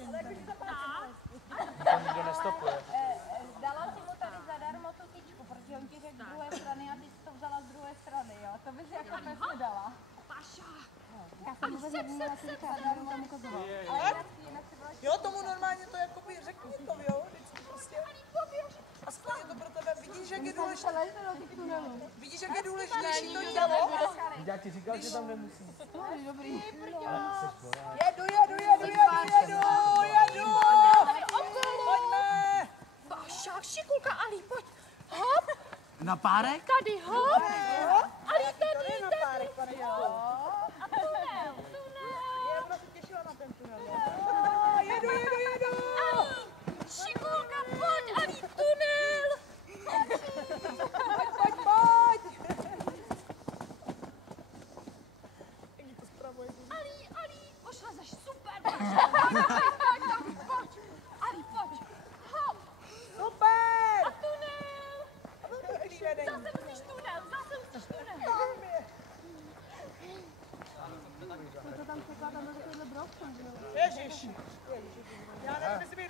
rozložení. To nikdo nestopuje. Dala si mu tady zadarmo tu tyčku, protože on ti řekl z druhé strany a ty jsi to vzala z druhé strany, jo? To bys jako pes dala. Paša! Já jsem vůbec neměla si říkat, že mu tam ukazoval. Jo, tomu normálně to jakoby řekni to, jo? Vždycky prostě. Aspoň je to pro tebe. Vidíš, jak je důležité. Vidíš, jak je důležitější to tělo? Já ti říkal, že tam nemusím. Dobrý. Jedu. Pojďme. Paša, šikulka, Ali, pojď. Hop, Na párek? tady, hop. Ali, tady, Na párek, pane Jedu. A tunel. Já se těšila na ten tunel. Jedu. Ali, šikulka, pojď, Ali, tunel. Pojď. Ali, ošlezeš, super, pojď. Ali, pojď. Hop, Super. a tunel. Vedení. Zase musíš tunel. To tam čeká, tam je takovýhle brok, že jo? Ježiš. Já nevím, jestli by